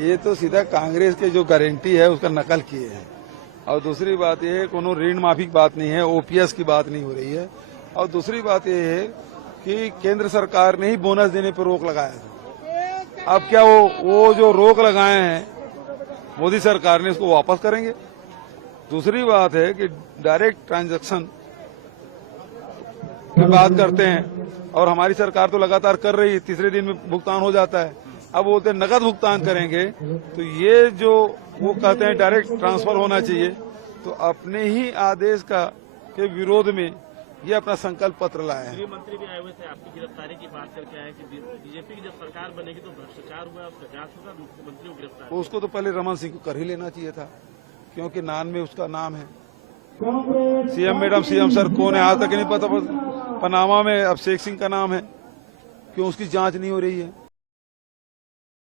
ये तो सीधा कांग्रेस के जो गारंटी है उसका नकल किए हैं। और दूसरी बात यह है कोनो ऋण माफी की बात नहीं है, ओपीएस की बात नहीं हो रही है। और दूसरी बात यह है कि केंद्र सरकार ने ही बोनस देने पर रोक लगाया था। अब क्या वो जो रोक लगाए हैं मोदी सरकार ने उसको वापस करेंगे। दूसरी बात है कि डायरेक्ट ट्रांजैक्शन की बात करते हैं और हमारी सरकार तो लगातार कर रही है, तीसरे दिन में भुगतान हो जाता है। अब बोलते हैं नकद भुगतान करेंगे, तो ये जो वो कहते हैं डायरेक्ट ट्रांसफर होना चाहिए, तो अपने ही आदेश के विरोध में ये अपना संकल्प पत्र लाए हैं। गृह मंत्री भी आए हुए थे, आपकी गिरफ्तारी की बात करके आए कि बीजेपी की जब सरकार बनेगी तो भ्रष्टाचार हुआ, जांच होगा, मुख्यमंत्री को गिरफ्तार। उसको तो पहले रमन सिंह को कर ही लेना चाहिए था, क्योंकि नान में उसका नाम है। सीएम मैडम, सीएम सर कौन है आज तक नहीं पता। पनामा में अभिषेक सिंह का नाम है, क्यों उसकी जांच नहीं हो रही है।